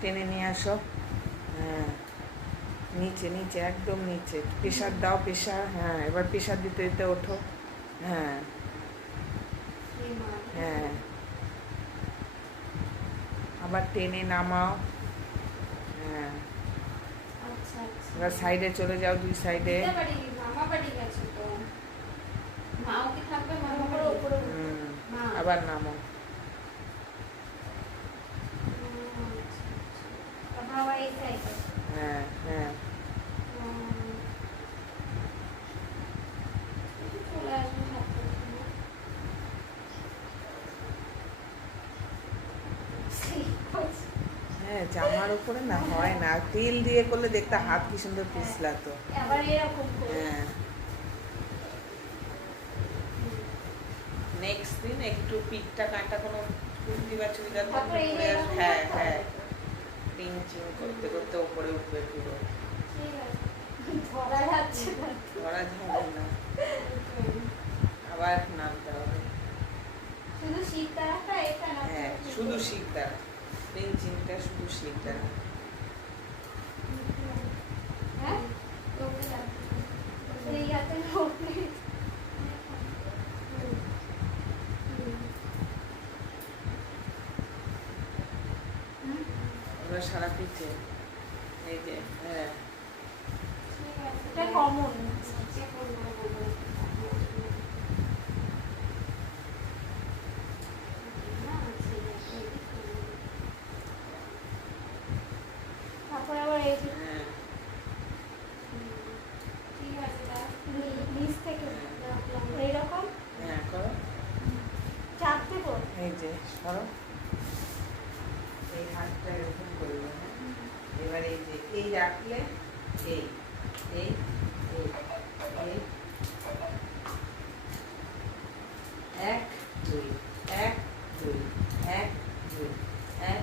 টেনে নিয়ে আসো। হ্যাঁ, নিচে নিচে একদম নিচে প্রেশার দাও, প্রেশার। হ্যাঁ, এবার প্রেশার দিতে দিতে ওঠো। হ্যাঁ হ্যাঁ, আবার টেনে নামাও। হ্যাঁ, এবার সাইডে চলে যাও, দুই সাইডে। আবার নামো। হ্যাঁ হ্যাঁ, হ্যাঁ জামার উপরে না হয় না, তেল দিয়ে করলে দেখতে হাত কি সুন্দর পিছলাতো। হ্যাঁ, নেক্সট দিন একটু পিঠটা কাটা কোনো কুর্তি বা চুড়িদার পরে আসবে। হ্যাঁ হ্যাঁ, পিঞ্চিং করতে করতে উপরে উঠবে পুরো। ধরা যাবে না, আবার নামতে হবে। হ্যাঁ, শুধু শিখতে, পিঞ্চিংটা শুধু শিখতে। এবার সারা পিঠে এই যে। হ্যাঁ, কমন তারপরে আবার এই যে হ্যাঁ ঠিক আছে, নিচ থেকে এইরকম। হ্যাঁ, করো। চাপ দেবো। এই যে সরো, এই হাতটা এরকম করবে। হ্যাঁ, এবার এই যে এই রাখলে এই এই এই এই, এক দুই, এক দুই, এক দুই, এক